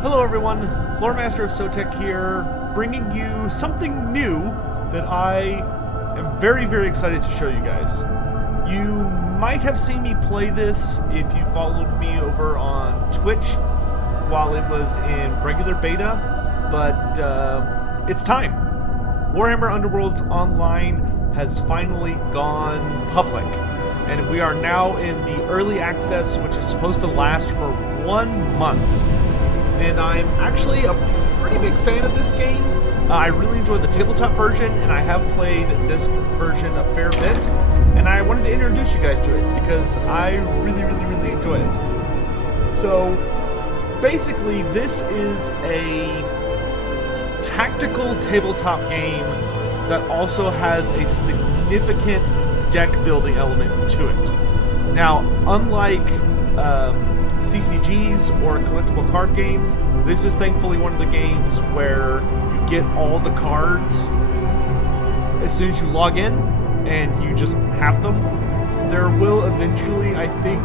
Hello everyone, Lore Master of Sotek here, bringing you something new that I am very, very excited to show you guys. You might have seen me play this if you followed me over on Twitch while it was in regular beta, but it's time. Warhammer Underworlds Online has finally gone public, and we are now in the early access, which is supposed to last for 1 month. And I'm actually a pretty big fan of this game. I really enjoyed the tabletop version, and I have played this version a fair bit. And I wanted to introduce you guys to it because I really enjoy it. So basically, this is a tactical tabletop game that also has a significant deck building element to it. Now, unlike CCGs or collectible card games, this is thankfully one of the games where you get all the cards as soon as you log in and you just have them. There will eventually, I think,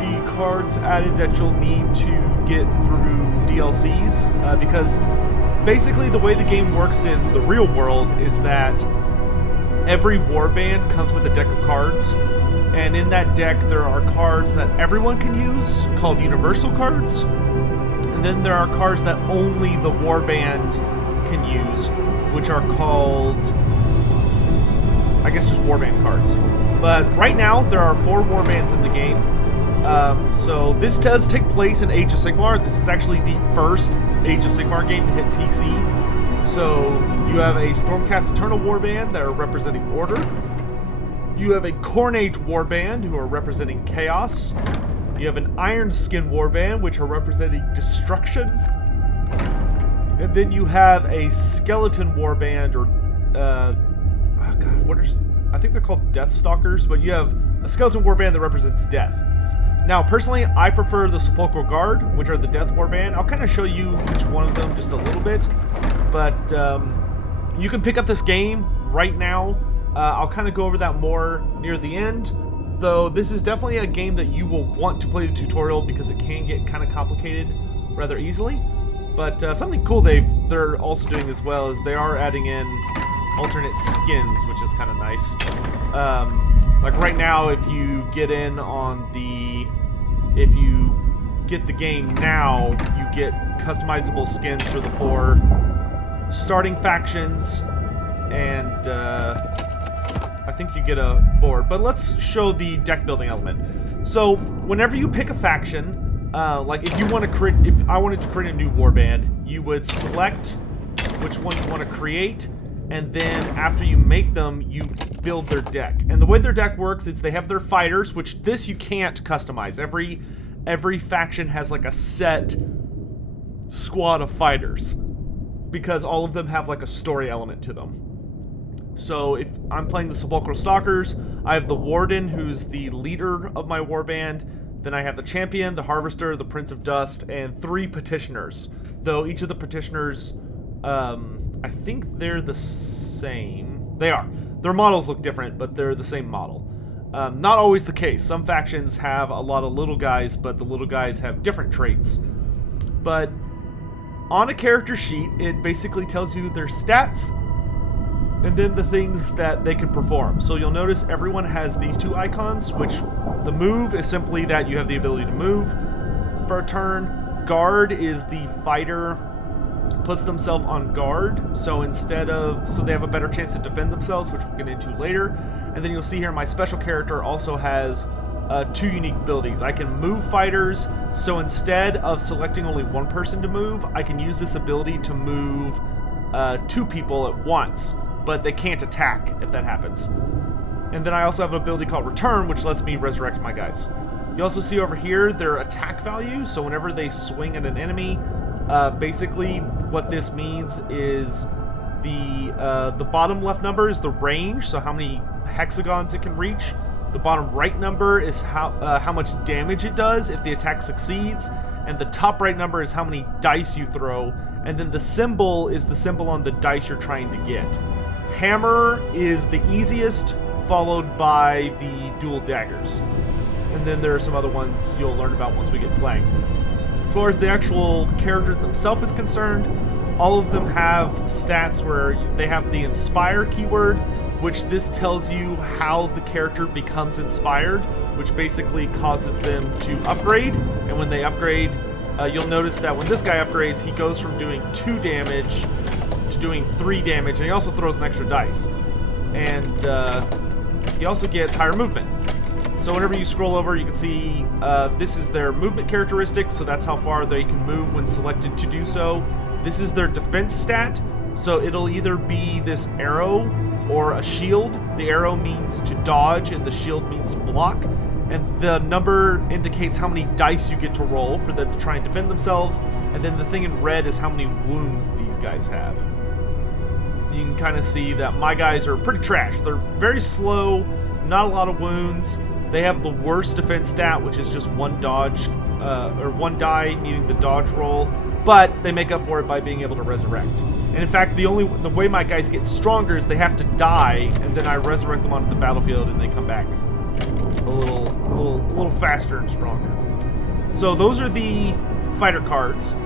be cards added that you'll need to get through DLCs because basically the way the game works in the real world is that every warband comes with a deck of cards. And in that deck, there are cards that everyone can use, called universal cards. And then there are cards that only the warband can use, which are called, I guess, just warband cards. But right now, there are 4 warbands in the game. So this does take place in Age of Sigmar. This is actually the first Age of Sigmar game to hit PC. So you have a Stormcast Eternal warband that are representing order. You have a Cornate warband, who are representing chaos. You have an Iron Skin warband, which are representing destruction. And then you have a Skeleton warband, or I think they're called Death Stalkers, but you have a Skeleton warband that represents death. Now, personally, I prefer the Sepulchral Guard, which are the Death warband. I'll kind of show you each one of them just a little bit, but you can pick up this game right now. I'll kind of go over that more near the end, though this is definitely a game that you will want to play the tutorial because it can get kind of complicated rather easily. But something cool they're also doing as well is they are adding in alternate skins, which is kind of nice. Like right now, if you get the game now, you get customizable skins for the 4 starting factions, and I think you get a board. But let's show the deck building element. So whenever you pick a faction, like if I wanted to create a new warband, you would select which one you want to create, and then after you make them, you build their deck. And the way their deck works is they have their fighters, which this you can't customize. Every faction has like a set squad of fighters because all of them have like a story element to them. So if I'm playing the Sepulchral Stalkers, I have the Warden, who's the leader of my warband. Then I have the Champion, the Harvester, the Prince of Dust, and 3 Petitioners. Though each of the Petitioners, I think they're the same. They are. Their models look different, but they're the same model. Not always the case. Some factions have a lot of little guys, but the little guys have different traits. But on a character sheet, it basically tells you their stats and then the things that they can perform. So you'll notice everyone has these 2 icons, which the move is simply that you have the ability to move for a turn. Guard is the fighter puts themselves on guard, so they have a better chance to defend themselves, which we'll get into later. And then you'll see here my special character also has 2 unique abilities. I can move fighters, so instead of selecting only one person to move, I can use this ability to move 2 people at once, but they can't attack if that happens. And then I also have an ability called Return, which lets me resurrect my guys. You also see over here their attack value, so whenever they swing at an enemy, basically what this means is the bottom left number is the range, so how many hexagons it can reach. The bottom right number is how much damage it does if the attack succeeds, and the top right number is how many dice you throw, and then the symbol is the symbol on the dice you're trying to get. Hammer is the easiest, followed by the dual daggers. And then there are some other ones you'll learn about once we get playing. As far as the actual character themselves is concerned, all of them have stats where they have the inspire keyword, which this tells you how the character becomes inspired, which basically causes them to upgrade. And when they upgrade, you'll notice that when this guy upgrades, he goes from doing 2 damage to doing 3 damage, and he also throws an extra dice. And he also gets higher movement. So whenever you scroll over, you can see this is their movement characteristic, so that's how far they can move when selected to do so. This is their defense stat, so it'll either be this arrow or a shield. The arrow means to dodge, and the shield means to block. And the number indicates how many dice you get to roll for them to try and defend themselves. And then the thing in red is how many wounds these guys have. You can kind of see that my guys are pretty trash. They're very slow, not a lot of wounds. They have the worst defense stat, which is just 1 dodge, or 1 die needing the dodge roll, but they make up for it by being able to resurrect. And in fact, the way my guys get stronger is they have to die, and then I resurrect them onto the battlefield, and they come back a little faster and stronger. So those are the fighter cards.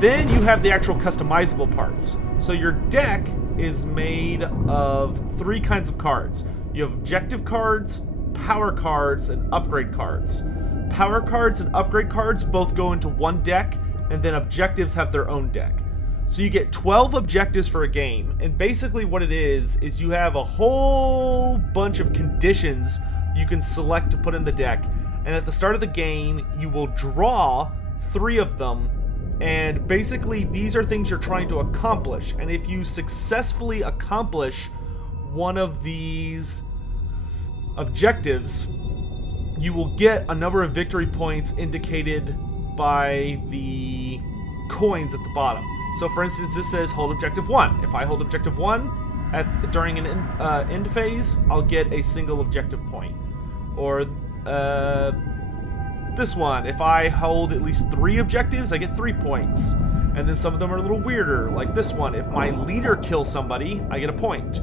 Then you have the actual customizable parts. So your deck is made of 3 kinds of cards. You have objective cards, power cards, and upgrade cards. Power cards and upgrade cards both go into one deck, and then objectives have their own deck. So you get 12 objectives for a game, and basically what it is you have a whole bunch of conditions you can select to put in the deck, and at the start of the game, you will draw 3 of them, and basically these are things you're trying to accomplish, and if you successfully accomplish one of these objectives, you will get a number of victory points indicated by the coins at the bottom. So for instance, this says hold objective 1. If I hold objective 1 during an end phase, I'll get a single objective point. Or this one, if I hold at least 3 objectives, I get 3 points. And then some of them are a little weirder, like this one. If my leader kills somebody, I get a point.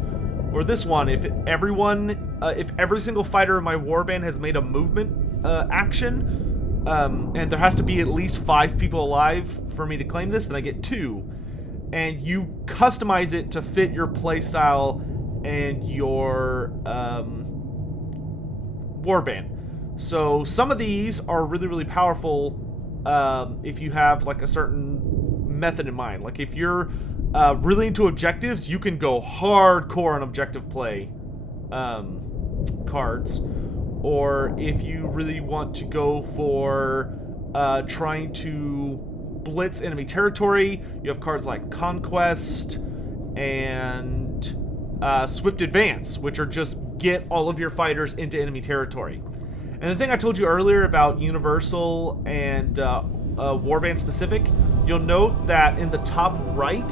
Or this one, if every single fighter in my warband has made a movement action, and there has to be at least 5 people alive for me to claim this, then I get 2. And you customize it to fit your playstyle and your warband. So some of these are really, really powerful if you have like a certain method in mind. Like if you're really into objectives, you can go hardcore on objective play cards. Or if you really want to go for trying to blitz enemy territory, you have cards like Conquest and Swift Advance, which are just get all of your fighters into enemy territory. And the thing I told you earlier about Universal and Warband specific, you'll note that in the top right,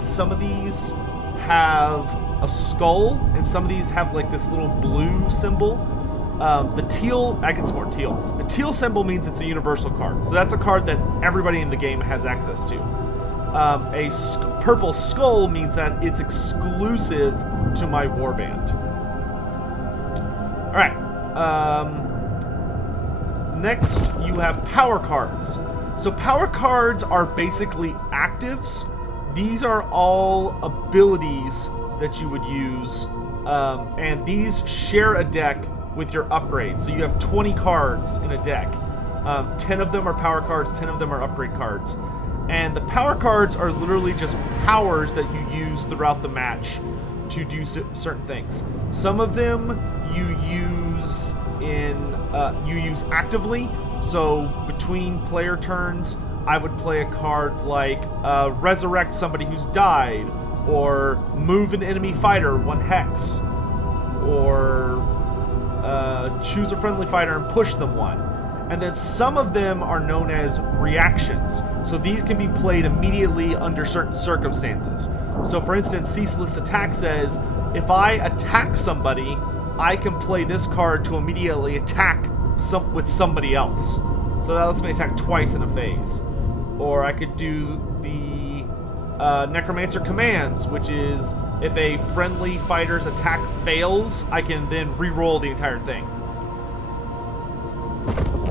some of these have a skull, and some of these have like this little blue symbol. The teal, I get some more teal. The teal symbol means it's a universal card. So that's a card that everybody in the game has access to. Purple skull means that it's exclusive to my warband. Alright. Next, you have power cards. So power cards are basically actives. These are all abilities that you would use. And these share a deck with your upgrade. So you have 20 cards in a deck. 10 of them are power cards, 10 of them are upgrade cards. And the power cards are literally just powers that you use throughout the match to do certain things. Some of them you use actively. So between player turns, I would play a card like resurrect somebody who's died, or move an enemy fighter 1 hex, or choose a friendly fighter and push them 1. And then some of them are known as reactions. So these can be played immediately under certain circumstances. So for instance, Ceaseless Attack says, if I attack somebody, I can play this card to immediately attack with somebody else. So that lets me attack twice in a phase. Or I could do the Necromancer Commands, which is if a friendly fighter's attack fails, I can then re-roll the entire thing.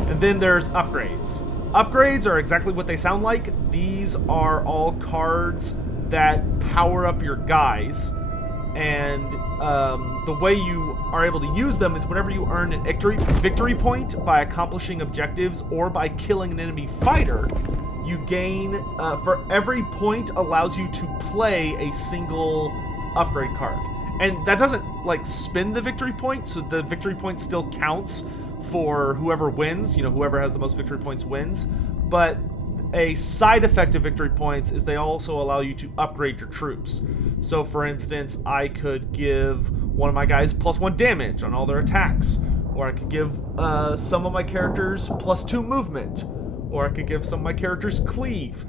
And then there's upgrades. Upgrades are exactly what they sound like. These are all cards that power up your guys. And the way you are able to use them is whenever you earn an victory point by accomplishing objectives or by killing an enemy fighter, you gain, for every point allows you to play a single upgrade card. And that doesn't, like, spin the victory point, so the victory point still counts for whoever wins. You know, whoever has the most victory points wins. But a side effect of victory points is they also allow you to upgrade your troops. So, for instance, I could give one of my guys +1 damage on all their attacks. Or I could give some of my characters +2 movement. Or I could give some of my characters cleave.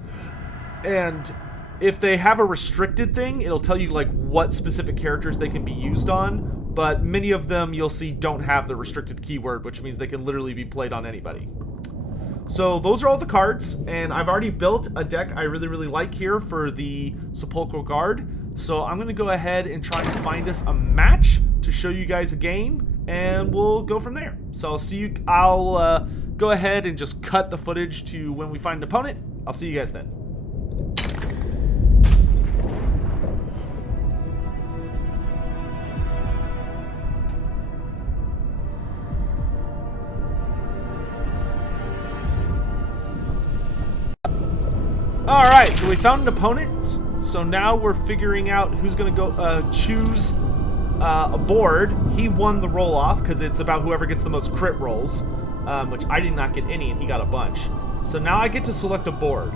And if they have a restricted thing, it'll tell you like what specific characters they can be used on. But many of them you'll see don't have the restricted keyword, which means they can literally be played on anybody. So those are all the cards, and I've already built a deck I really, really like here for the Sepulchral Guard. So I'm going to go ahead and try and find us a match to show you guys a game, and we'll go from there. So I'll see you. I'll go ahead and just cut the footage to when we find an opponent. I'll see you guys then. Alright, so we found an opponent. So now we're figuring out who's going to go choose a board. He won the roll-off because it's about whoever gets the most crit rolls, which I did not get any and he got a bunch. So now I get to select a board.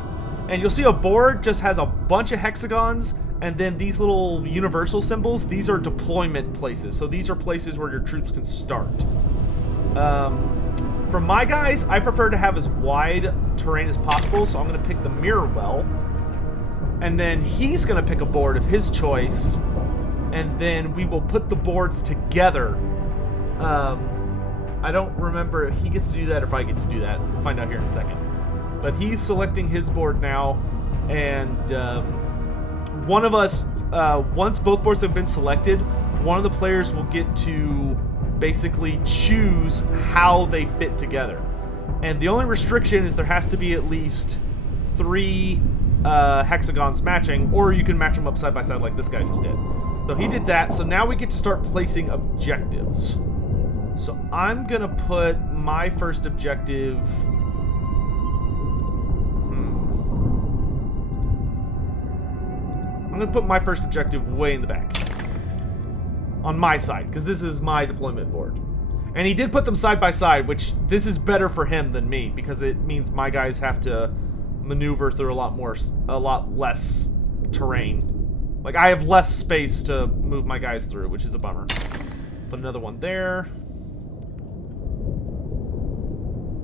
And you'll see a board just has a bunch of hexagons and then these little universal symbols. These are deployment places. So these are places where your troops can start. For my guys, I prefer to have as wide terrain as possible, so I'm going to pick the Mirror Well. And then he's going to pick a board of his choice, and then we will put the boards together. I don't remember if he gets to do that or if I get to do that. We'll find out here in a second. But he's selecting his board now, and one of us, once both boards have been selected, one of the players will get to basically choose how they fit together. And the only restriction is there has to be at least 3 hexagons matching, or you can match them up side by side like this guy just did. So he did that, so now we get to start placing objectives. So I'm gonna put my first objective... I'm gonna put my first objective way in the back. On my side, because this is my deployment board. And he did put them side by side, which this is better for him than me, because it means my guys have to maneuver through a lot less terrain. Like, I have less space to move my guys through, which is a bummer. Put another one there.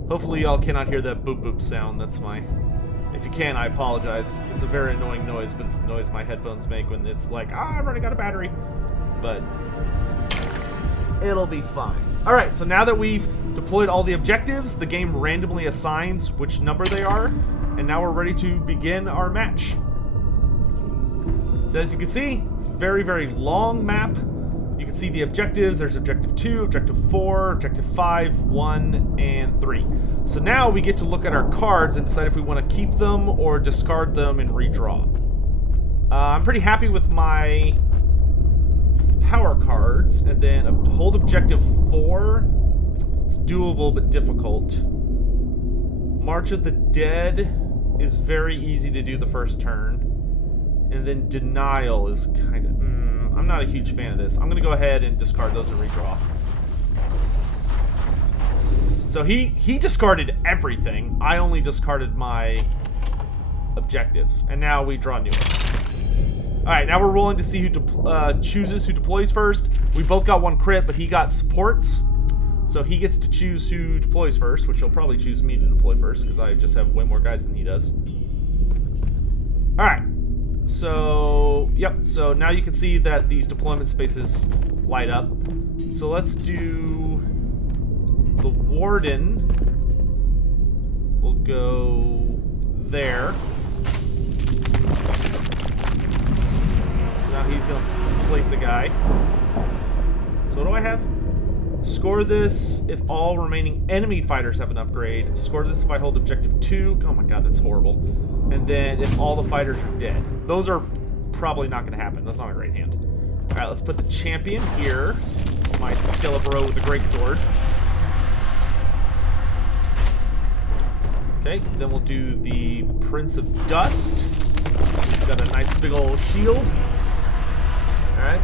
Hopefully y'all cannot hear that boop boop sound. That's my... If you can, I apologize. It's a very annoying noise, but it's the noise my headphones make when it's like, I'm running out of battery. But it'll be fine. Alright, so now that we've deployed all the objectives, the game randomly assigns which number they are, and now we're ready to begin our match. So as you can see, it's a very, very long map. You can see the objectives. There's objective 2, objective 4, objective 5, 1, and 3. So now we get to look at our cards and decide if we want to keep them or discard them and redraw. I'm pretty happy with my power cards, and then hold objective 4. It's doable but difficult. March of the Dead is very easy to do the first turn, and then Denial is kind of I'm not a huge fan of this. I'm gonna go ahead and discard those and redraw. So he discarded everything. I only discarded my objectives, and now we draw new ones. Alright, now we're rolling to see who chooses who deploys first. We both got 1 crit, but he got supports. So he gets to choose who deploys first, which he'll probably choose me to deploy first, because I just have way more guys than he does. Alright. So, yep. So now you can see that these deployment spaces light up. So let's do the Warden. We'll go there. Now he's going to place a guy. So what do I have? Score this if all remaining enemy fighters have an upgrade. Score this if I hold objective 2. Oh my god, that's horrible. And then if all the fighters are dead. Those are probably not going to happen. That's not a great hand. Alright, let's put the champion here. It's my Skeletor with a great sword. Okay, then we'll do the Prince of Dust. He's got a nice big old shield. Alright.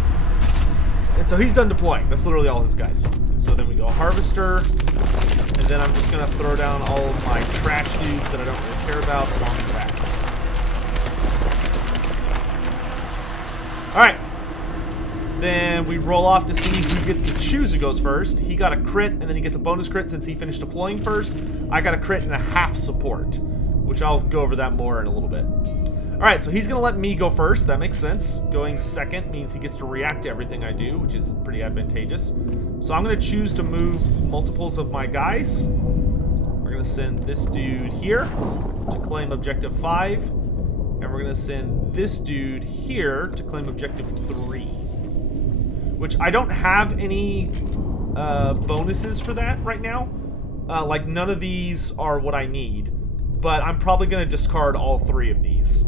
And so he's done deploying. That's literally all his guys. So then we go Harvester. And then I'm just going to throw down all of my trash dudes that I don't really care about along the back. Alright. Then we roll off to see who gets to choose who goes first. He got a crit, and then he gets a bonus crit since he finished deploying first. I got a crit and a half support, which I'll go over that more in a little bit. Alright, so he's going to let me go first. That makes sense. Going second means he gets to react to everything I do, which is pretty advantageous. So I'm going to choose to move multiples of my guys. We're going to send this dude here to claim objective 5. And we're going to send this dude here to claim objective 3. Which I don't have any bonuses for that right now. Like, none of these are what I need. But I'm probably going to discard all 3 of these.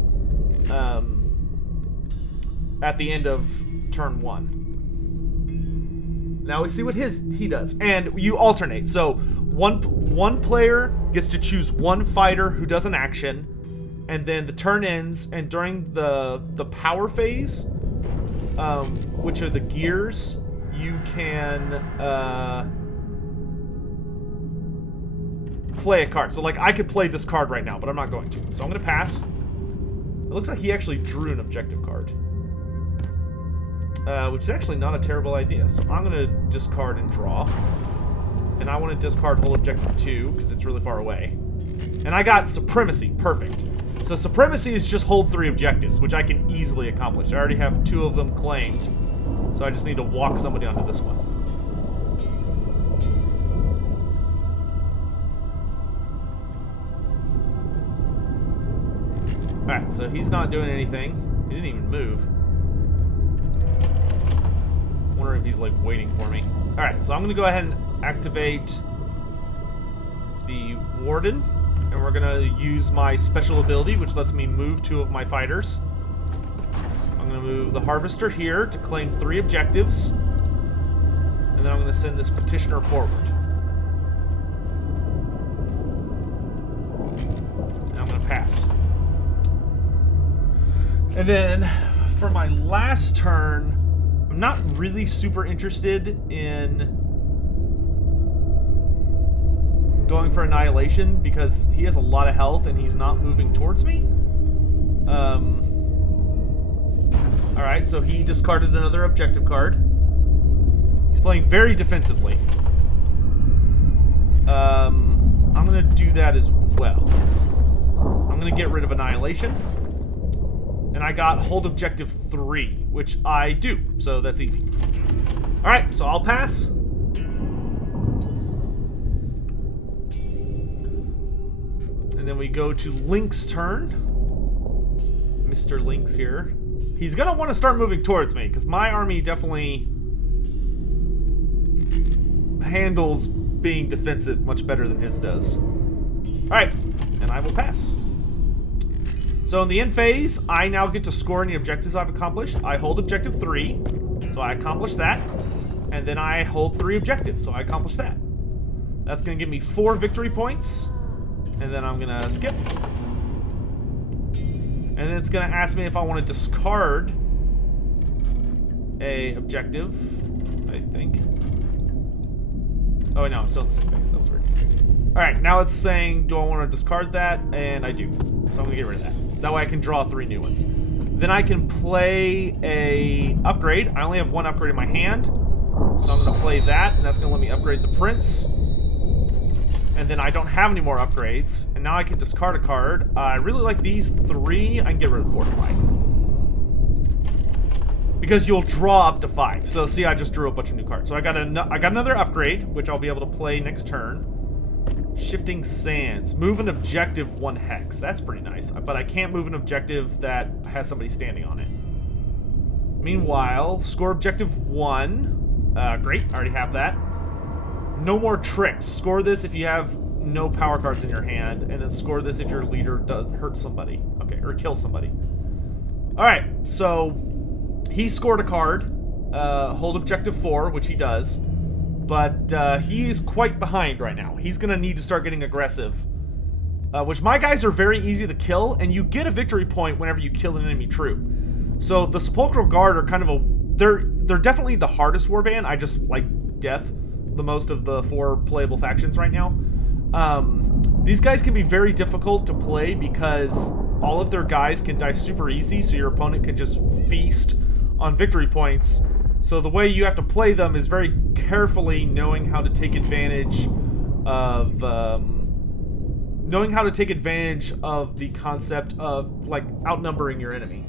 At the end of turn 1. Now we see what he does. And you alternate. So one player gets to choose one fighter who does an action. And then the turn ends. And during the power phase, which are the gears, you can play a card. So like I could play this card right now, but I'm not going to. So I'm going to pass. It looks like he actually drew an objective card. Which is actually not a terrible idea. So I'm going to discard and draw. And I want to discard whole objective 2, because it's really far away. And I got Supremacy. Perfect. So Supremacy is just hold 3 objectives, which I can easily accomplish. I already have 2 of them claimed. So I just need to walk somebody onto this one. Alright, so he's not doing anything. He didn't even move. Wonder if he's like waiting for me. Alright, so I'm gonna go ahead and activate the Warden. And we're gonna use my special ability, which lets me move 2 of my fighters. I'm gonna move the Harvester here to claim 3 objectives. And then I'm gonna send this Petitioner forward. And I'm gonna pass. And then, for my last turn, I'm not really super interested in going for Annihilation because he has a lot of health and he's not moving towards me. Alright, so he discarded another objective card. He's playing very defensively. I'm going to do that as well. I'm going to get rid of Annihilation. And I got hold objective 3, which I do, so that's easy. Alright, so I'll pass. And then we go to Link's turn. Mr. Link's here. He's going to want to start moving towards me, because my army definitely handles being defensive much better than his does. Alright, and I will pass. So in the end phase, I now get to score any objectives I've accomplished. I hold objective 3, so I accomplish that. And then I hold 3 objectives, so I accomplish that. That's going to give me 4 victory points. And then I'm going to skip. And then it's going to ask me if I want to discard a objective, I think. Oh, no, I'm still in the same phase. That was weird. Alright, now it's saying, do I want to discard that? And I do. So I'm going to get rid of that. That way I can draw 3 new ones. Then I can play a upgrade. I only have 1 upgrade in my hand. So I'm going to play that, and that's going to let me upgrade the Prince. And then I don't have any more upgrades. And now I can discard a card. I really like these 3. I can get rid of Fortify. Because you'll draw up to 5. So see, I just drew a bunch of new cards. So I got another upgrade, which I'll be able to play next turn. Shifting Sands. Move an objective 1 hex. That's pretty nice. But I can't move an objective that has somebody standing on it. Meanwhile, score objective 1. Great. I already have that. No more tricks. Score this if you have no power cards in your hand, and then score this if your leader does hurt somebody. Okay, or kill somebody. Alright, so he scored a card. Hold objective 4, which he does. But he's quite behind right now. He's going to need to start getting aggressive. Which my guys are very easy to kill, and you get a victory point whenever you kill an enemy troop. So the Sepulchral Guard are kind of a... They're definitely the hardest warband. I just like death the most of the 4 playable factions right now. These guys can be very difficult to play because all of their guys can die super easy, so your opponent can just feast on victory points. So the way you have to play them is very carefully knowing how to take advantage of the concept of like outnumbering your enemy.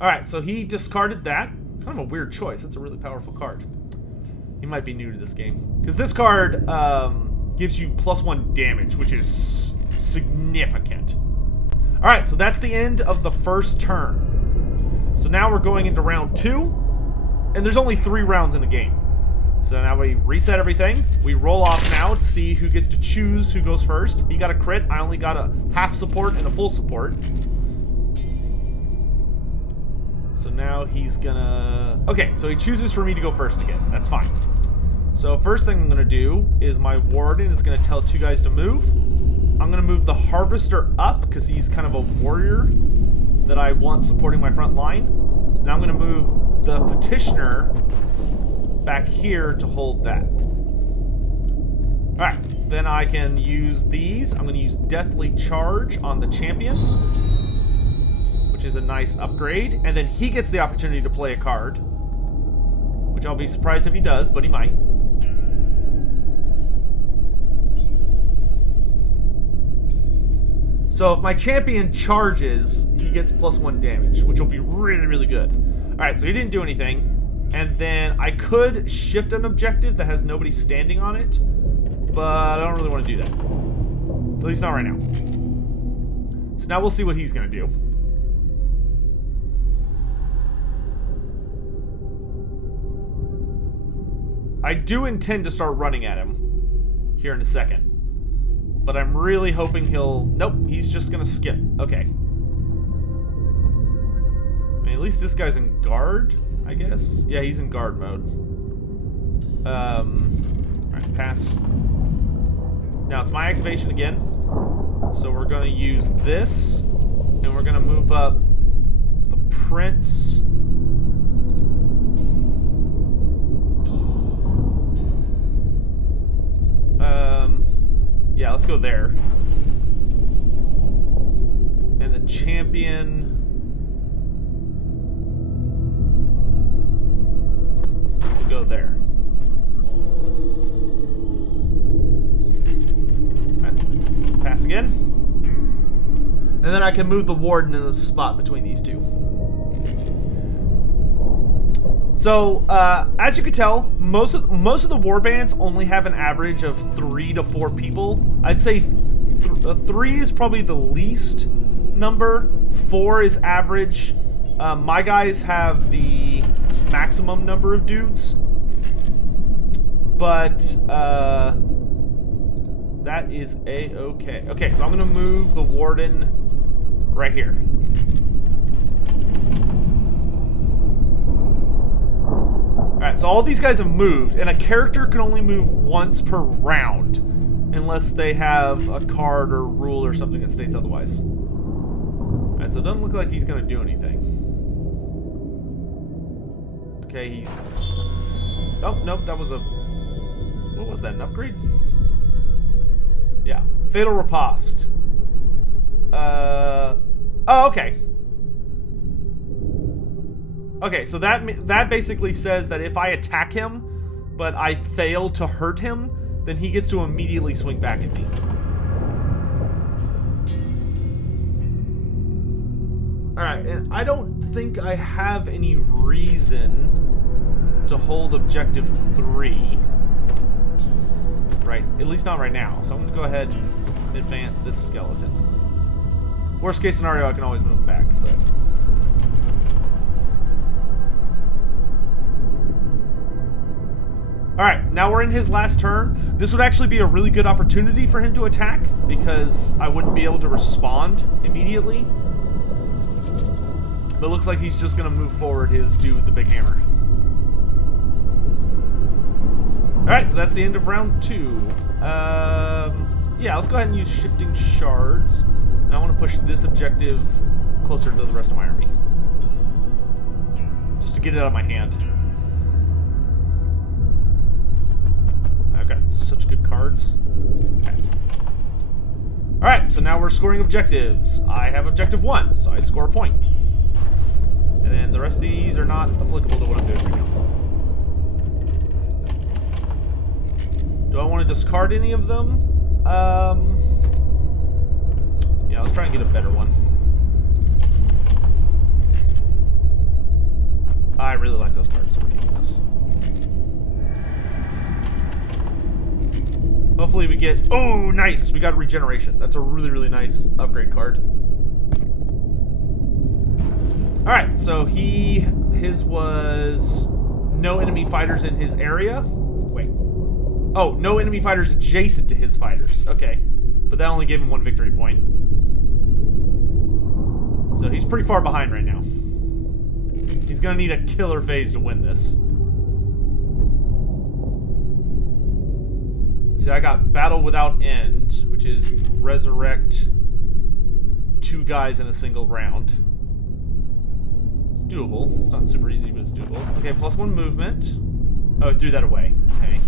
All right, so he discarded that. Kind of a weird choice. That's a really powerful card. He might be new to this game because this card gives you +1 damage, which is significant. All right, so that's the end of the first turn. So now we're going into round 2, and there's only 3 rounds in the game. So now we reset everything. We roll off now to see who gets to choose who goes first. He got a crit. I only got a half support and a full support. So now he's gonna... Okay, so he chooses for me to go first again. That's fine. So first thing I'm gonna do is my Warden is gonna tell 2 guys to move. I'm gonna move the Harvester up because he's kind of a warrior that I want supporting my front line. Now I'm gonna move the Petitioner back here to hold that. Alright, then I can use these. I'm gonna use Deathly Charge on the Champion, which is a nice upgrade. And then he gets the opportunity to play a card, which I'll be surprised if he does, but he might. So if my champion charges, he gets +1 damage, which will be really, really good. Alright, so he didn't do anything. And then I could shift an objective that has nobody standing on it, but I don't really want to do that. At least not right now. So now we'll see what he's going to do. I do intend to start running at him here in a second. But I'm really hoping he'll... Nope, he's just going to skip. Okay. I mean, at least this guy's in guard, I guess. Yeah, he's in guard mode. Alright, pass. Now it's my activation again. So we're going to use this. And we're going to move up the Prince. Yeah, let's go there. And the champion... we'll go there. Right. Pass again. And then I can move the warden in the spot between these 2. So, as you can tell, most of the warbands only have an average of 3 to 4 people. I'd say 3 is probably the least number. 4 is average. My guys have the maximum number of dudes. But, that is a-okay. Okay, so I'm going to move the warden right here. Alright, so all these guys have moved, and a character can only move once per round, unless they have a card or rule or something that states otherwise. Alright, so it doesn't look like he's going to do anything. Okay, he's... Oh, nope, that was a... What was that, an upgrade? Yeah, Fatal Riposte. Oh, okay. Okay, so that basically says that if I attack him, but I fail to hurt him, then he gets to immediately swing back at me. Alright, and I don't think I have any reason to hold objective 3. Right, at least not right now. So I'm going to go ahead and advance this skeleton. Worst case scenario, I can always move back, but... Alright, now we're in his last turn. This would actually be a really good opportunity for him to attack, because I wouldn't be able to respond immediately. But it looks like he's just going to move forward his dude with the big hammer. Alright, so that's the end of round 2. Yeah, let's go ahead and use shifting shards. And I want to push this objective closer to the rest of my army. Just to get it out of my hand. I've got such good cards. Pass. Alright, so now we're scoring objectives. I have objective 1, so I score a point. And then the rest of these are not applicable to what I'm doing right now. Do I want to discard any of them? Yeah, let's try and get a better one. I really like those cards, so we're keeping those. Hopefully we get... Oh, nice! We got regeneration. That's a really, really nice upgrade card. Alright, so his was no enemy fighters in his area. Wait. Oh, no enemy fighters adjacent to his fighters. Okay. But that only gave him 1 victory point. So he's pretty far behind right now. He's gonna need a killer phase to win this. See, I got Battle Without End, which is resurrect 2 guys in a single round. It's doable. It's not super easy, but it's doable. Okay, +1 movement. Oh, I threw that away. Okay.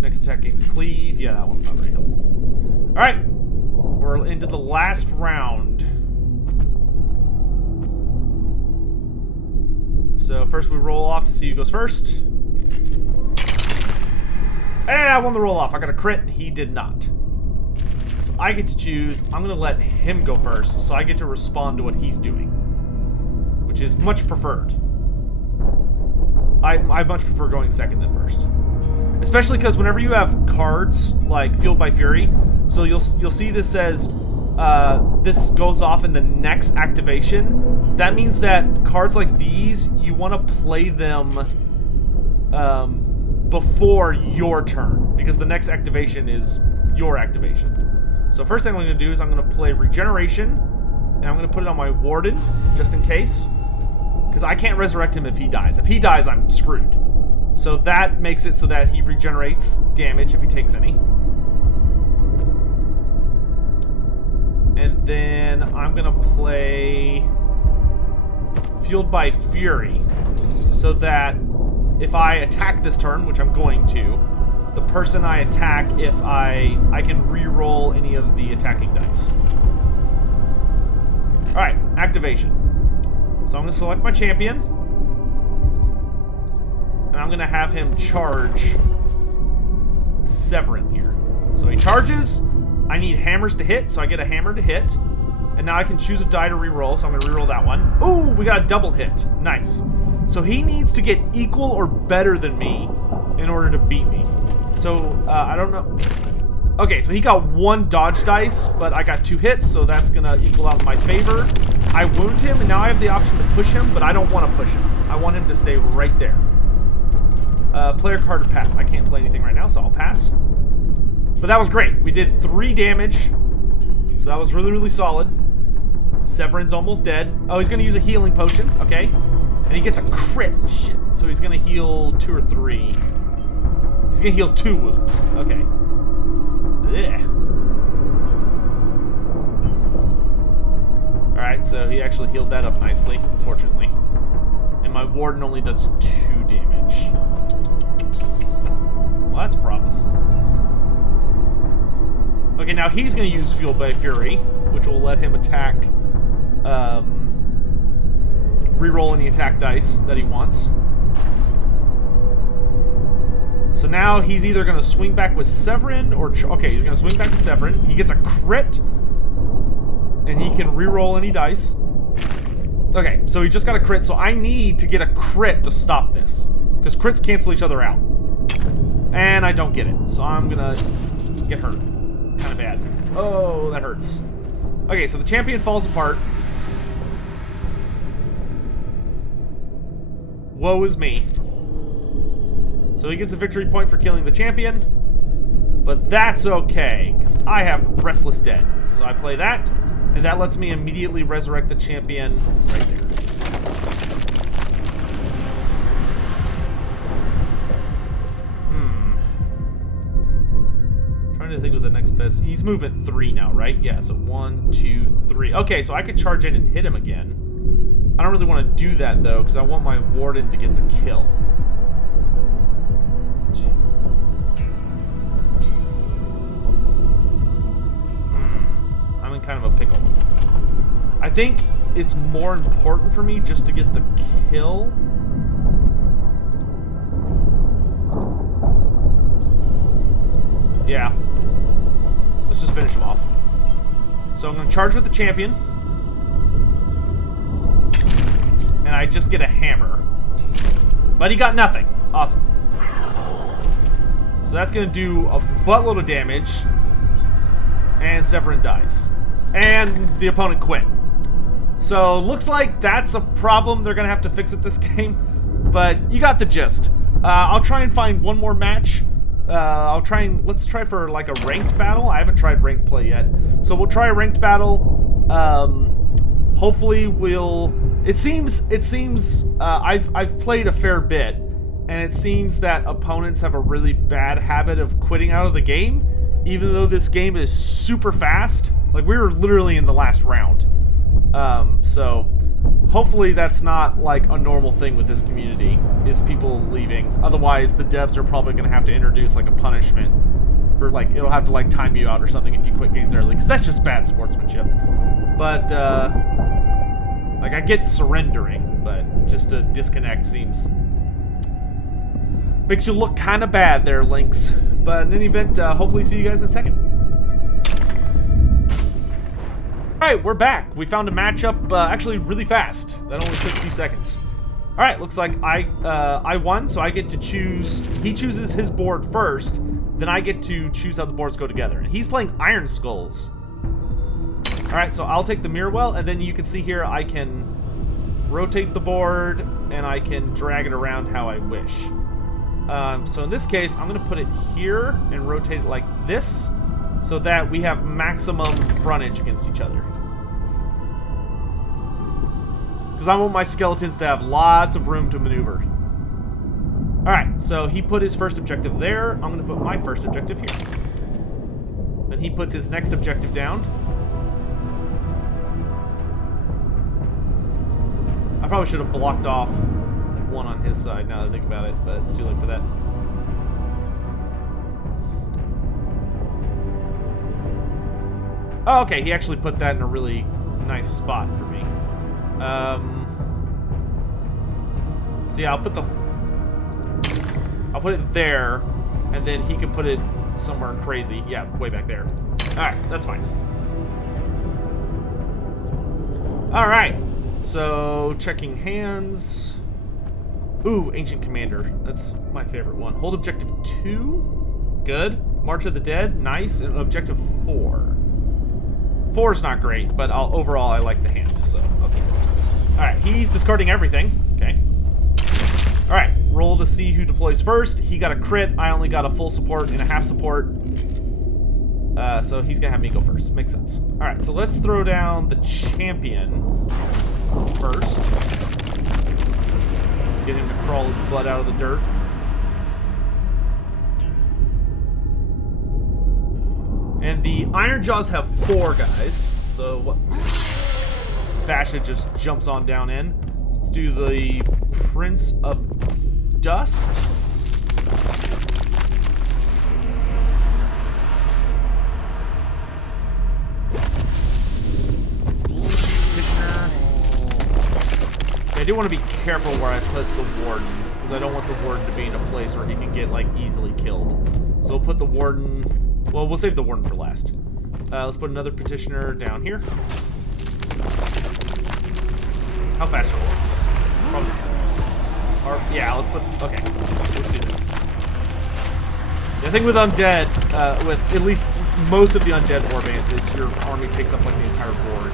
Next attack gains cleave. Yeah, that one's not very helpful. Alright. We're into the last round. So first we roll off to see who goes first. Hey, I won the roll off. I got a crit. He did not. So I get to choose. I'm going to let him go first, so I get to respond to what he's doing, which is much preferred. I much prefer going second than first, especially because whenever you have cards like Fueled by Fury, so you'll see this says this goes off in the next activation. That means that cards like these, you want to play them before your turn, because the next activation is your activation. So first thing I'm going to do is I'm going to play Regeneration, and I'm going to put it on my Warden, just in case, because I can't resurrect him if he dies. If he dies, I'm screwed. So that makes it so that he regenerates damage if he takes any. And then I'm going to play Fueled by Fury, so that if I attack this turn, which I'm going to, the person I attack, if I can re-roll any of the attacking dice. Alright, activation. So I'm going to select my champion, and I'm going to have him charge Severin here. So he charges. I need hammers to hit, so I get a hammer to hit. And now I can choose a die to re-roll, so I'm going to re-roll that one. Ooh, we got a double hit. Nice. So he needs to get equal or better than me in order to beat me. So, I don't know. Okay, so he got 1 dodge dice, but I got 2 hits, so that's going to equal out in my favor. I wound him, and now I have the option to push him, but I don't want to push him. I want him to stay right there. Player card to pass. I can't play anything right now, so I'll pass. But that was great. We did 3 damage, so that was really, really solid. Severin's almost dead. Oh, he's going to use a healing potion. Okay. And he gets a crit. Shit. So he's going to heal 2 or 3. He's going to heal 2 wounds. Okay. Ugh. Alright, so he actually healed that up nicely, fortunately. And my Warden only does 2 damage. Well, that's a problem. Okay, now he's going to use Fueled by Fury, which will let him attack... re-roll any attack dice that he wants. So now he's either going to swing back with Severin or... Okay, he's going to swing back with Severin. He gets a crit, and he can re-roll any dice. Okay, so he just got a crit, so I need to get a crit to stop this, because crits cancel each other out. And I don't get it, so I'm going to get hurt. Kind of bad. Oh, that hurts. Okay, so the champion falls apart. Woe is me. So he gets a victory point for killing the champion. But that's okay, because I have Restless Dead. So I play that, and that lets me immediately resurrect the champion right there. Trying to think of the next best. He's movement 3 now, right? Yeah, so 1, 2, 3. Okay, so I could charge in and hit him again. I don't really want to do that, though, because I want my warden to get the kill. I'm in kind of a pickle. I think it's more important for me just to get the kill. Yeah. Let's just finish him off. So I'm going to charge with the champion. And I just get a hammer. But he got nothing. Awesome. So that's going to do a buttload of damage. And Severin dies. And the opponent quit. So looks like that's a problem they're going to have to fix at this game. But you got the gist. I'll try and find one more match. Let's try for like a ranked battle. I haven't tried ranked play yet. So we'll try a ranked battle. Hopefully it seems I've played a fair bit, and it seems that opponents have a really bad habit of quitting out of the game, even though this game is super fast. Like, we were literally in the last round. So hopefully that's not like a normal thing with this community, is people leaving. Otherwise, the devs are probably going to have to introduce like a punishment for like, it'll have to like time you out or something if you quit games early, because that's just bad sportsmanship. But like, I get surrendering, but just to disconnect seems, makes you look kind of bad there, Lynx. But in any event, hopefully see you guys in a second. Alright, we're back. We found a matchup actually really fast. That only took a few seconds. Alright, looks like I won, so I get to choose. He chooses his board first, then I get to choose how the boards go together. And he's playing Iron Skulls. Alright, so I'll take the Mirror Well, and then you can see here I can rotate the board, and I can drag it around how I wish. So in this case, I'm going to put it here and rotate it like this, so that we have maximum frontage against each other. Because I want my skeletons to have lots of room to maneuver. Alright, so he put his first objective there. I'm going to put my first objective here. Then he puts his next objective down. I probably should have blocked off one on his side now that I think about it, but it's too late for that. Oh, okay, he actually put that in a really nice spot for me. So yeah, I'll put it there, and then he can put it somewhere crazy. Yeah, way back there. Alright, that's fine. Alright, so checking hands. Ooh, Ancient Commander. That's my favorite one. Hold objective 2. Good. March of the Dead. Nice. And objective 4. 4's not great, but overall I like the hand, so okay. Alright, he's discarding everything. Okay. Alright, roll to see who deploys first. He got a crit. I only got a full support and a half support. So he's gonna have me go first. Makes sense. Alright, so let's throw down the champion first. Get him to crawl his blood out of the dirt. And the Iron Jaws have 4 guys, so what? Basha just jumps on down in. Let's do the Prince of Dust. Petitioner. I do want to be careful where I put the Warden, because I don't want the Warden to be in a place where he can get like easily killed. So we'll put the Warden. Well, we'll save the Warden for last. Let's put another Petitioner down here. How fast it works? Probably. Or, yeah, let's put... Okay, let's do this. The thing with Undead, with at least most of the Undead warbands, is your army takes up like the entire board.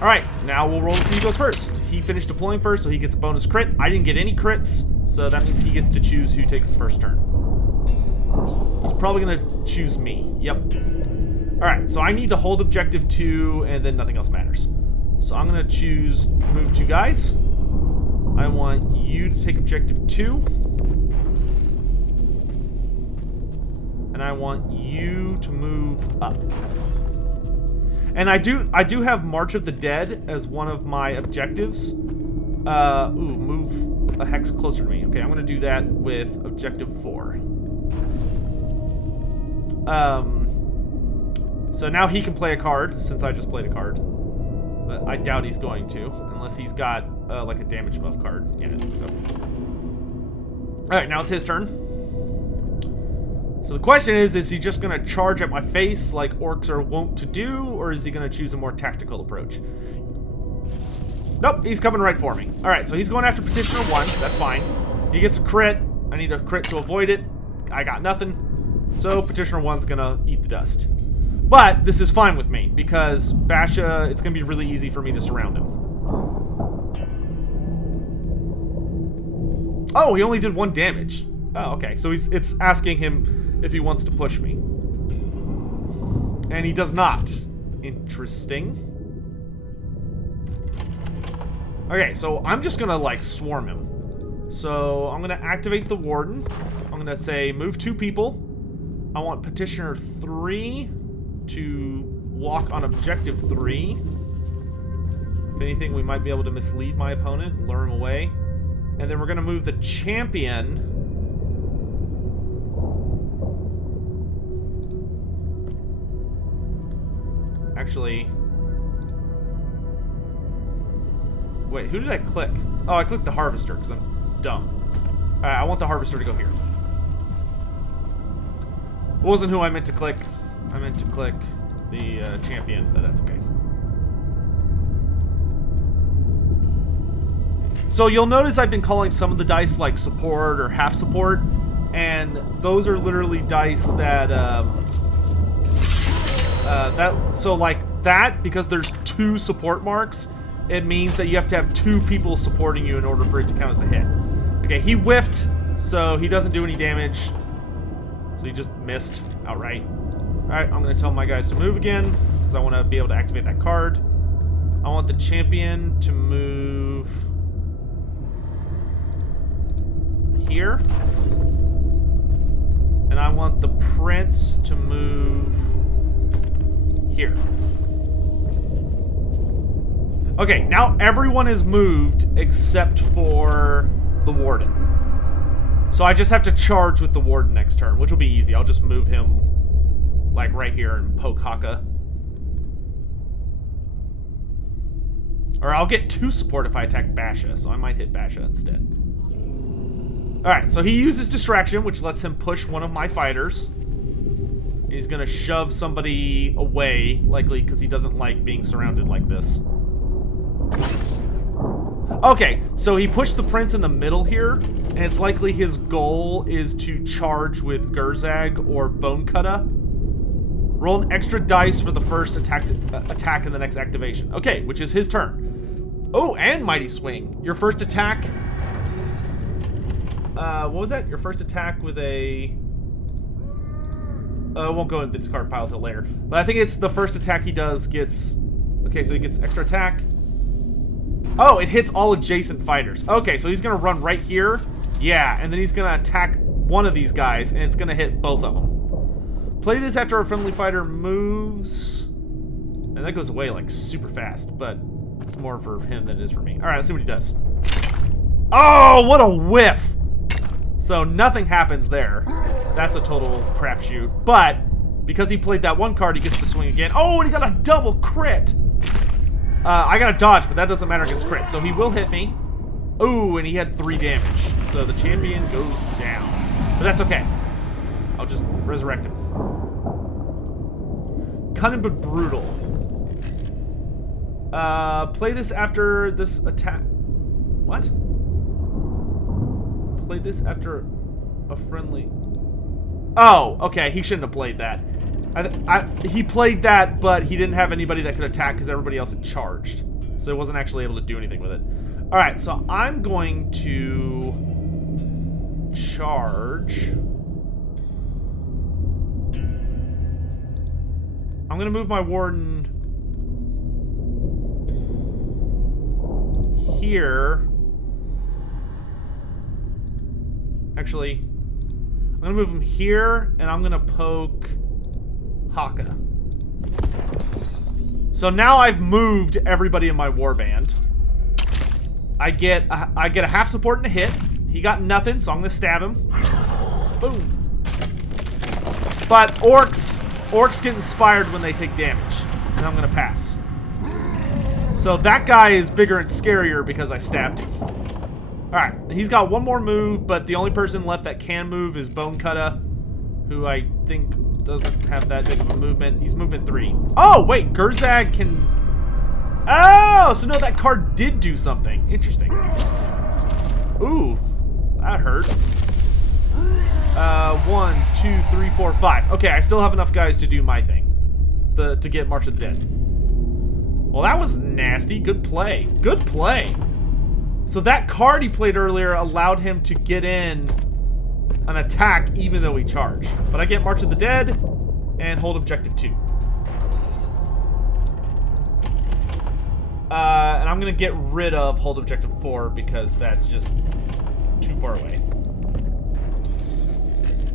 Alright, now we'll roll to see who goes first. He finished deploying first, so he gets a bonus crit. I didn't get any crits, so that means he gets to choose who takes the first turn. He's probably going to choose me. Yep. Alright, so I need to hold objective 2, and then nothing else matters. So I'm going to choose move 2 guys. I want you to take objective 2. And I want you to move up. And I do have March of the Dead as one of my objectives. Move a hex closer to me. Okay, I'm gonna do that with objective 4. So now he can play a card, since I just played a card. But I doubt he's going to, unless he's got like a damage buff card. Yeah, I think so. Alright, now it's his turn. So the question is he just going to charge at my face like orcs are wont to do, or is he going to choose a more tactical approach? Nope, he's coming right for me. Alright, so he's going after Petitioner 1. That's fine. He gets a crit. I need a crit to avoid it. I got nothing. So Petitioner 1's going to eat the dust. But this is fine with me, because Basha, it's going to be really easy for me to surround him. Oh, he only did 1 damage. Oh, okay. So it's asking him if he wants to push me. And he does not. Interesting. Okay, so I'm just gonna, like, swarm him. So I'm gonna activate the Warden. I'm gonna say move 2 people. I want Petitioner 3 to walk on objective 3. If anything, we might be able to mislead my opponent, lure him away. And then we're gonna move the Champion. Actually, wait, who did I click? Oh, I clicked the Harvester because I'm dumb. Alright, I want the Harvester to go here. It wasn't who I meant to click. I meant to click the Champion, but that's okay. So you'll notice I've been calling some of the dice like support or half support, and those are literally dice that so like that, because there's 2 support marks, it means that you have to have 2 people supporting you in order for it to count as a hit. Okay, he whiffed, so he doesn't do any damage. So he just missed outright. Alright, I'm going to tell my guys to move again, because I want to be able to activate that card. I want the Champion to move here. And I want the Prince to move here. Okay, now everyone is moved except for the Warden. So I just have to charge with the Warden next turn, which will be easy. I'll just move him like right here and poke Haka. Or I'll get 2 support if I attack Basha, so I might hit Basha instead. Alright, so he uses Distraction, which lets him push one of my fighters. He's gonna shove somebody away, likely because he doesn't like being surrounded like this. Okay, so he pushed the Prince in the middle here, and it's likely his goal is to charge with Gurzag or Bone Kutta. Roll an extra dice for the first attack in the next activation. Okay, which is his turn. Oh, and Mighty Swing. Your first attack... what was that? Your first attack with a... I won't go into the discard pile till later. But I think it's the first attack he does gets... Okay, so he gets extra attack. Oh, it hits all adjacent fighters. Okay, so he's going to run right here. Yeah, and then he's going to attack one of these guys, and it's going to hit both of them. Play this after a friendly fighter moves. And that goes away, like, super fast. But it's more for him than it is for me. Alright, let's see what he does. Oh, what a whiff! So nothing happens there. That's a total crapshoot. But because he played that one card, he gets to swing again. Oh, and he got a double crit! I got a dodge, but that doesn't matter against crit. So he will hit me. Ooh, and he had 3 damage. So the Champion goes down. But that's okay. I'll just resurrect him. Cunning but brutal. Play this after this attack. What? Play this after a friendly... Oh, okay, he shouldn't have played that. He played that, but he didn't have anybody that could attack because everybody else had charged. So he wasn't actually able to do anything with it. Alright, so I'm going to charge. I'm going to move my warden here. Actually, I'm going to move him here, and I'm going to poke Haka. So now I've moved everybody in my warband. I get a half support and a hit. He got nothing, so I'm going to stab him. Boom. But orcs get inspired when they take damage, and I'm going to pass. So that guy is bigger and scarier because I stabbed him. Alright, he's got one more move, but the only person left that can move is Bone Kutta, who I think doesn't have that big of a movement. He's movement 3. Oh, wait, Gurzag can... Oh, so no, that card did do something. Interesting. Ooh, that hurt. 1, 2, 3, 4, 5. Okay, I still have enough guys to do my thing. To get March of the Dead. Well, that was nasty. Good play. Good play. So that card he played earlier allowed him to get in an attack even though he charged. But I get March of the Dead and hold objective 2. And I'm going to get rid of hold objective 4 because that's just too far away.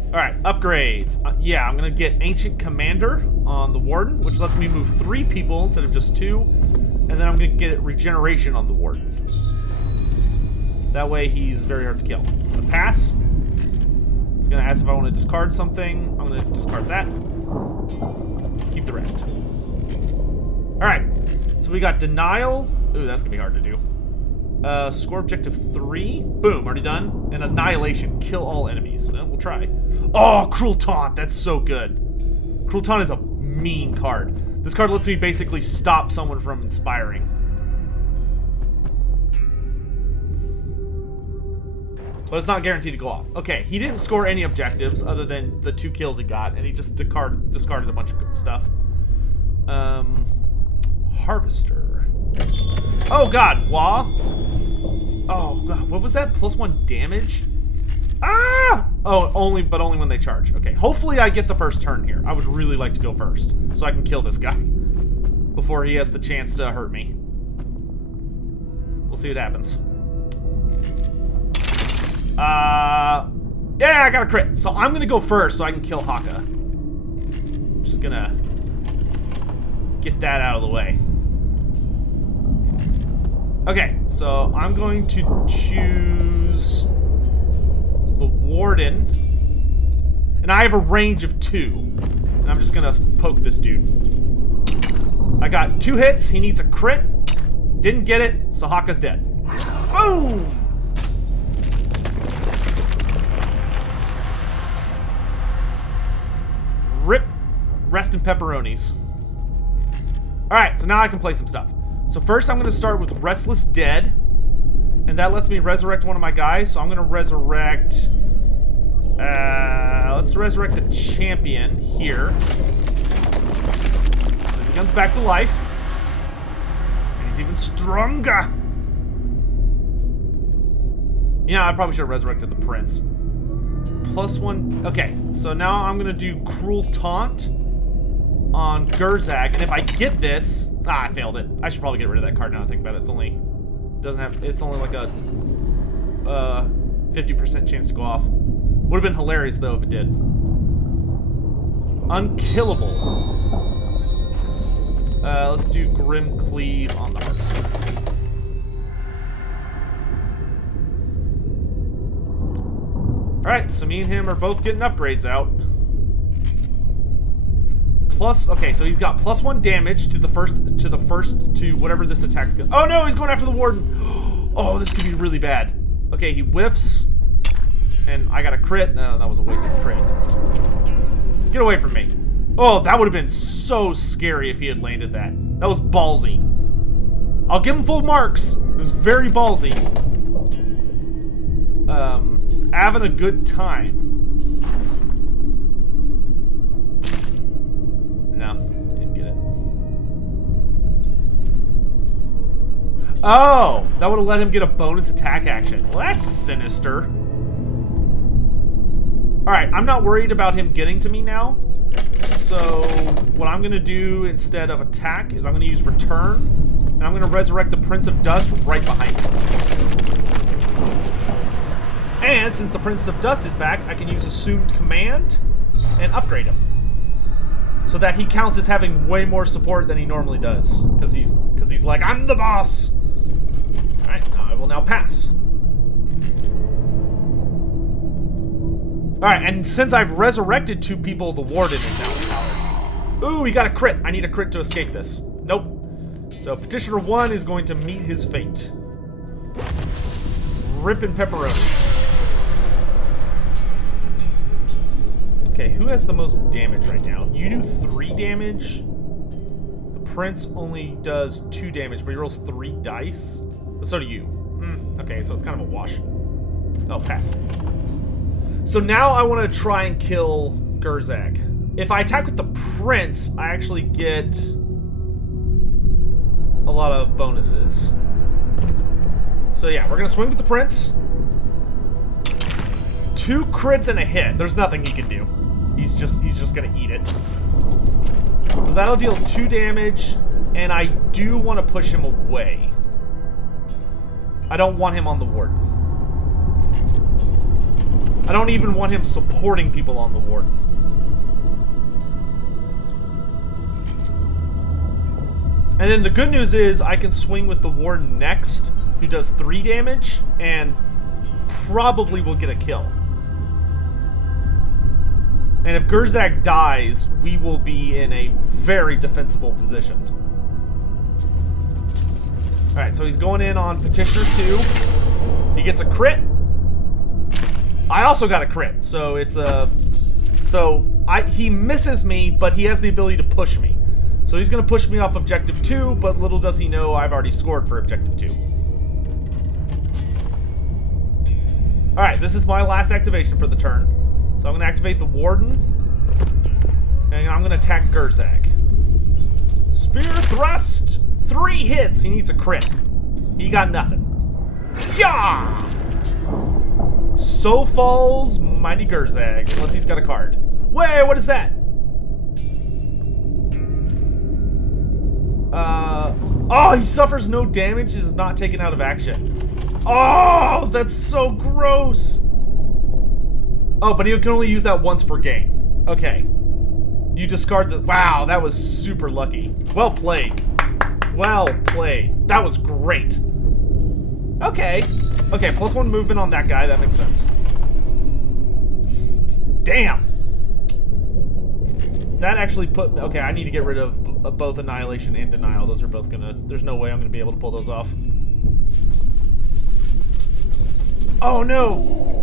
Alright, upgrades. Yeah, I'm going to get Ancient Commander on the Warden, which lets me move 3 people instead of just 2. And then I'm going to get Regeneration on the Warden. That way he's very hard to kill. I'm going to pass. It's going to ask if I want to discard something. I'm going to discard that. Keep the rest. Alright, so we got Denial. Ooh, that's going to be hard to do. Score objective 3. Boom, already done. And Annihilation. Kill all enemies. We'll try. Oh, Cruel Taunt. That's so good. Cruel Taunt is a mean card. This card lets me basically stop someone from inspiring. But it's not guaranteed to go off. Okay, he didn't score any objectives other than the 2 kills he got, and he just discarded a bunch of stuff. Harvester. Oh god, Wah. Oh god, what was that? +1 damage? Ah! Oh, only when they charge. Okay, hopefully I get the first turn here. I would really like to go first, so I can kill this guy before he has the chance to hurt me. We'll see what happens. Yeah, I got a crit. So I'm gonna go first so I can kill Haka. Just gonna get that out of the way. Okay, so I'm going to choose the Warden. And I have a range of 2. And I'm just gonna poke this dude. I got 2 hits. He needs a crit. Didn't get it, so Haka's dead. Boom! Rip. Rest in pepperonis. Alright, so now I can play some stuff. So first I'm going to start with Restless Dead. And that lets me resurrect one of my guys. So I'm going to resurrect... let's resurrect the champion here. So he comes back to life. And he's even stronger. Yeah, I probably should have resurrected the prince. +1. Okay, so now I'm gonna do Cruel Taunt on Gurzag, and if I get this, I failed it. I should probably get rid of that card now. I think about it. It's only like a 50% chance to go off. Would have been hilarious though if it did. Unkillable. Let's do Grim Cleave on the Harvester. Alright, so me and him are both getting upgrades out. Okay, so he's got +1 damage to whatever this attack's going. Oh no, he's going after the Warden. Oh, this could be really bad. Okay, he whiffs. And I got a crit. No, that was a waste of crit. Get away from me. Oh, that would have been so scary if he had landed that. That was ballsy. I'll give him full marks. It was very ballsy. Having a good time. Oh, that would have let him get a bonus attack action. Well, that's sinister. Alright, I'm not worried about him getting to me now. So, what I'm going to do instead of attack is I'm going to use return. And I'm going to resurrect the Prince of Dust right behind him. And since the Prince of Dust is back, I can use assumed command and upgrade him. So that he counts as having way more support than he normally does. Because he's like, I'm the boss! Alright, I will now pass. Alright, and since I've resurrected 2 people, the Warden is now empowered. Ooh, he got a crit. I need a crit to escape this. Nope. So Petitioner 1 is going to meet his fate. Rippin' pepperonis. Okay, who has the most damage right now? You do 3 damage. The Prince only does 2 damage, but he rolls 3 dice. So do you. Okay, so it's kind of a wash. Oh, pass. So now I want to try and kill Gurzag. If I attack with the Prince, I actually get a lot of bonuses. So yeah, we're going to swing with the Prince. 2 crits and a hit. There's nothing he can do. He's just going to eat it. So that'll deal 2 damage, and I do want to push him away. I don't want him on the Warden. I don't even want him supporting people on the Warden. And then the good news is I can swing with the Warden next, who does 3 damage, and probably will get a kill. And if Gurzag dies, we will be in a very defensible position. Alright, so he's going in on Petitioner 2. He gets a crit. I also got a crit, so it's a... he misses me, but he has the ability to push me. So he's going to push me off Objective 2, but little does he know I've already scored for Objective 2. Alright, this is my last activation for the turn. So I'm going to activate the Warden, and I'm going to attack Gurzag. Spear Thrust! 3 hits! He needs a crit. He got nothing. Yeah! So falls Mighty Gurzag, unless he's got a card. Wait, what is that? Oh, he suffers no damage, is not taken out of action. Oh, that's so gross. Oh, but he can only use that once per game. Okay. You discard the... Wow, that was super lucky. Well played. Well played. That was great. Okay. Okay, +1 movement on that guy. That makes sense. Damn. That actually put... Okay, I need to get rid of both Annihilation and Denial. Those are both gonna... There's no way I'm gonna be able to pull those off. Oh, no!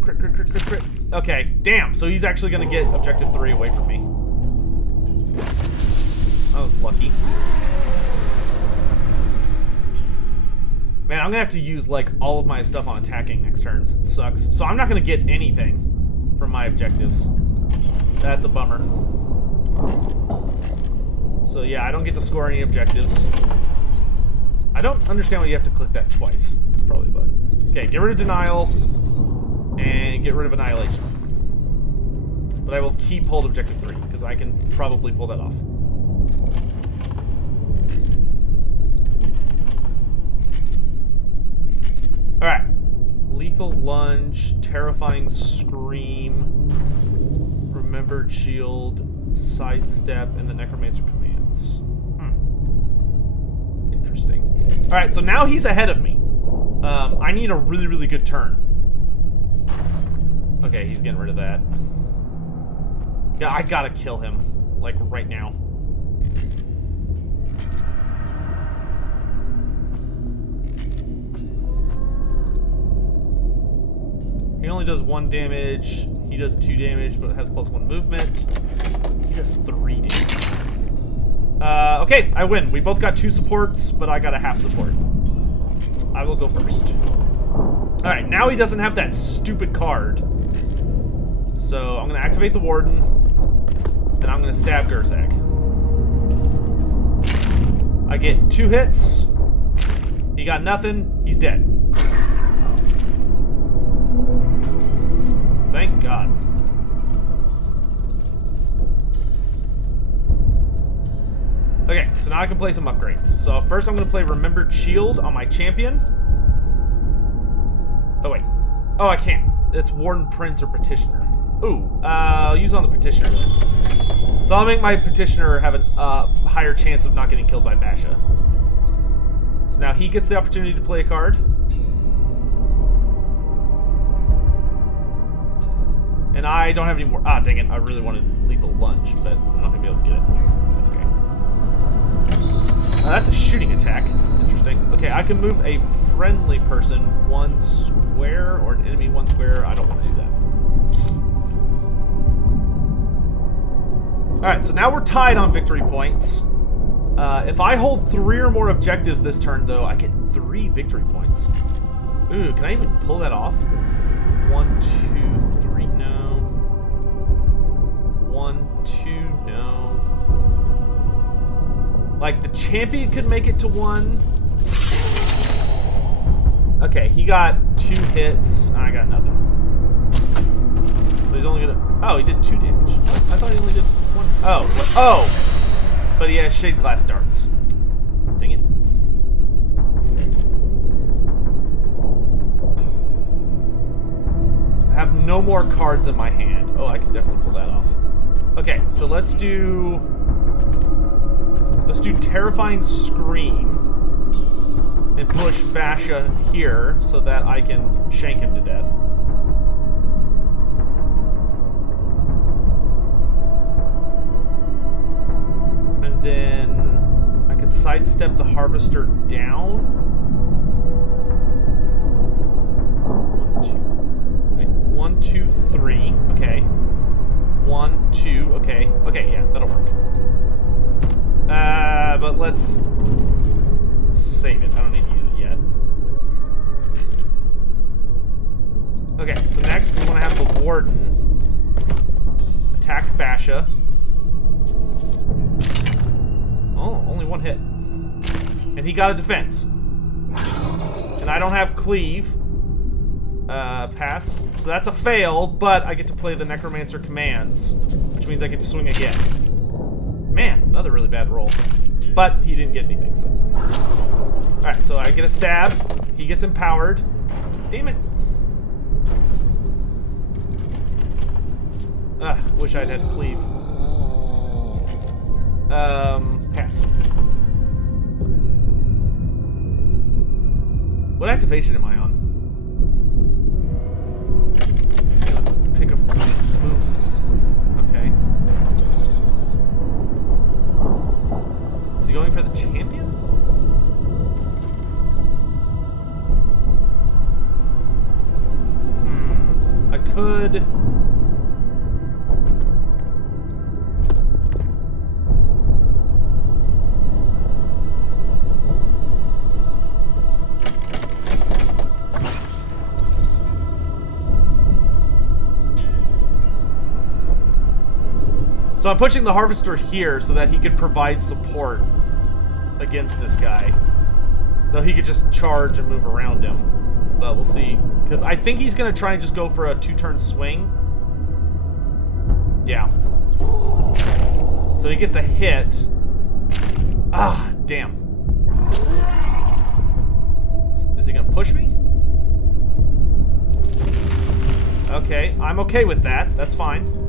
Crit, crit, crit, crit, crit. Okay, damn. So he's actually gonna get Objective 3 away from me. That was lucky. Man, I'm gonna have to use, like, all of my stuff on attacking next turn. It sucks. So I'm not gonna get anything from my objectives. That's a bummer. So yeah, I don't get to score any objectives. I don't understand why you have to click that twice. It's probably a bug. Okay, get rid of Denial. And get rid of Annihilation. But I will keep hold Objective 3, because I can probably pull that off. Alright. Lethal Lunge, Terrifying Scream, Remembered Shield, Sidestep, and the Necromancer commands. Interesting. Alright, so now he's ahead of me. I need a really, really good turn. Okay, he's getting rid of that. Yeah, I gotta kill him. Like, right now. He only does 1 damage. He does 2 damage, but has +1 movement. He does 3 damage. Okay, I win. We both got 2 supports, but I got a half support. So I will go first. Alright, now he doesn't have that stupid card. So I'm going to activate the Warden, and I'm going to stab Gurzag. I get 2 hits. He got nothing. He's dead. Thank God. Okay, so now I can play some upgrades. So first I'm going to play Remembered Shield on my champion. Oh, wait. Oh, I can't. It's Warden, Prince, or Petitioner. Ooh, I'll use it on the Petitioner then. So I'll make my Petitioner have a higher chance of not getting killed by Basha. So now he gets the opportunity to play a card. And I don't have any more. Ah, dang it. I really wanted Lethal Lunge, but I'm not going to be able to get it. That's okay. That's a shooting attack. That's interesting. Okay, I can move a friendly person 1 square or an enemy 1 square. I don't want to do that. Alright, so now we're tied on victory points. If I hold 3 or more objectives this turn, though, I get 3 victory points. Ooh, can I even pull that off? 1, 2, 3, no. 1, 2, no. Like, the champion could make it to 1. Okay, he got 2 hits. I got nothing. So he's only gonna... Oh, he did 2 damage. I thought he only did 1. Oh, oh! But he has Shade Glass darts. Dang it. I have no more cards in my hand. Oh, I can definitely pull that off. Okay, so let's do Terrifying Scream and push Basha here so that I can shank him to death. And then I could sidestep the Harvester down. 1, 2, 3. Okay. 1, 2. Okay. Okay, yeah, that'll work. But let's save it. I don't need to use it yet. Okay, so next we want to have the Warden attack Basha. Oh, only 1 hit. And he got a defense. And I don't have Cleave. Pass. So that's a fail, but I get to play the Necromancer commands, which means I get to swing again. Man, another really bad roll. But he didn't get anything, so that's nice. Alright, so I get a stab. He gets empowered. Damn it. Wish I'd had Cleave. Pass. What activation am I on? Pick a move. Okay. Is he going for the champion? I could... So I'm pushing the Harvester here so that he could provide support against this guy. Though he could just charge and move around him. But we'll see. Because I think he's going to try and just go for a 2-turn swing. Yeah. So he gets a hit. Ah, damn. Is he going to push me? Okay, I'm okay with that. That's fine.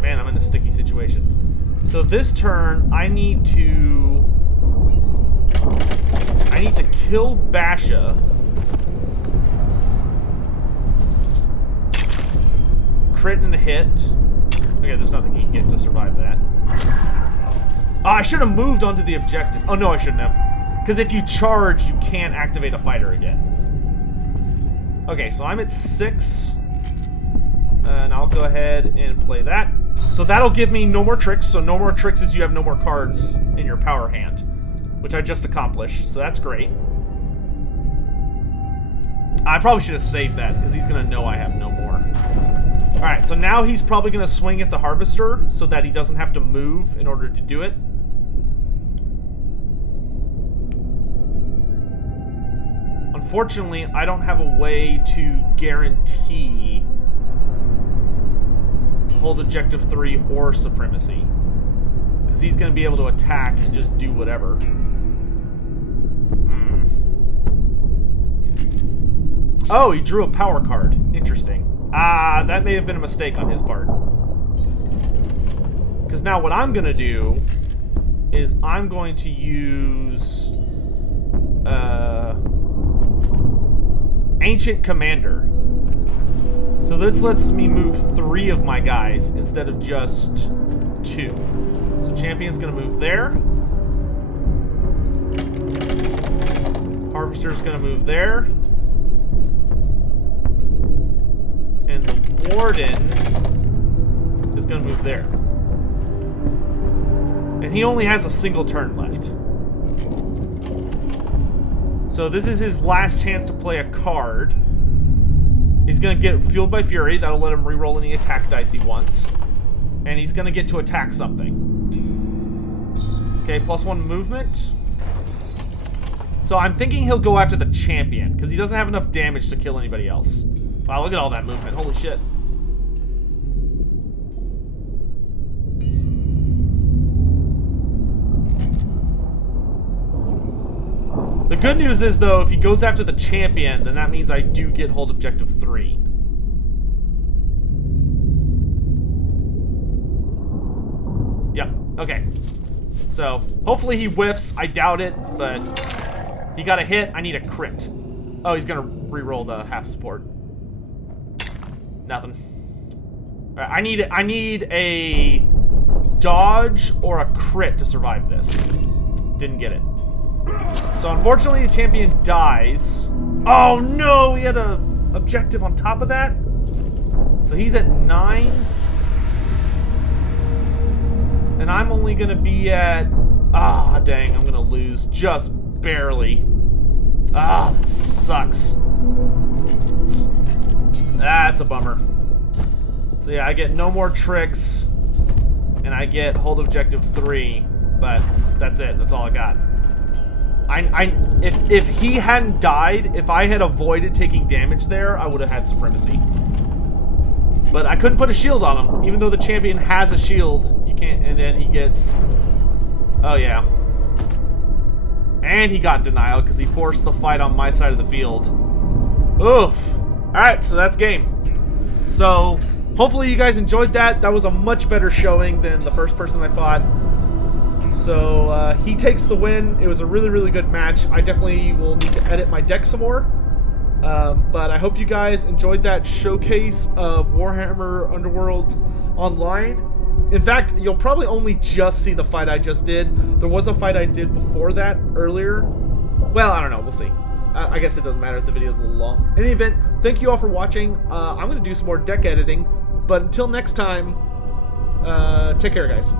Man, I'm in a sticky situation. So this turn, I need to kill Basha. Crit and a hit. Okay, there's nothing he can get to survive that. Oh, I should have moved onto the objective. Oh, no, I shouldn't have. Because if you charge, you can't activate a fighter again. Okay, so I'm at 6. And I'll go ahead and play that. So that'll give me no more tricks. So no more tricks is you have no more cards in your power hand, which I just accomplished. So that's great. I probably should have saved that because he's going to know I have no more. Alright, so now he's probably going to swing at the Harvester so that he doesn't have to move in order to do it. Unfortunately, I don't have a way to guarantee hold objective 3 or supremacy. Because he's going to be able to attack and just do whatever. Oh, he drew a power card. Interesting. Ah, that may have been a mistake on his part. Because now what I'm going to do is I'm going to use Ancient Commander. So this lets me move 3 of my guys instead of just 2. So Champion's going to move there. Harvester's going to move there. And the Warden is going to move there. And he only has a single turn left. So this is his last chance to play a card. He's going to get Fueled by Fury. That'll let him reroll any attack dice he wants. And he's going to get to attack something. Okay, +1 movement. So I'm thinking he'll go after the Champion, because he doesn't have enough damage to kill anybody else. Wow, look at all that movement. Holy shit. The good news is, though, if he goes after the Champion, then that means I do get hold objective 3. Yep, okay. So, hopefully he whiffs. I doubt it, but he got a hit. I need a crit. Oh, he's gonna re-roll the half support. Nothing. Alright, I need a dodge or a crit to survive this. Didn't get it. So unfortunately the Champion dies. Oh no, he had a objective on top of that. So he's at 9. And I'm only gonna be at... Ah, dang, I'm gonna lose just barely. Ah, that sucks. That's a bummer. So yeah, I get no more tricks. And I get hold objective 3. But that's it, that's all I got. If he hadn't died, if I had avoided taking damage there, I would have had supremacy. But I couldn't put a shield on him, even though the Champion has a shield. You can't, and then he gets... Oh yeah. And he got denial because he forced the fight on my side of the field. Oof. Alright, so that's game. So, hopefully you guys enjoyed that. That was a much better showing than the first person I fought. So, he takes the win. It was a really, really good match. I definitely will need to edit my deck some more. But I hope you guys enjoyed that showcase of Warhammer Underworlds online. In fact, you'll probably only just see the fight I just did. There was a fight I did before that earlier. Well, I don't know. We'll see. I guess it doesn't matter if the video's a little long. In any event, thank you all for watching. I'm going to do some more deck editing. But until next time, take care, guys.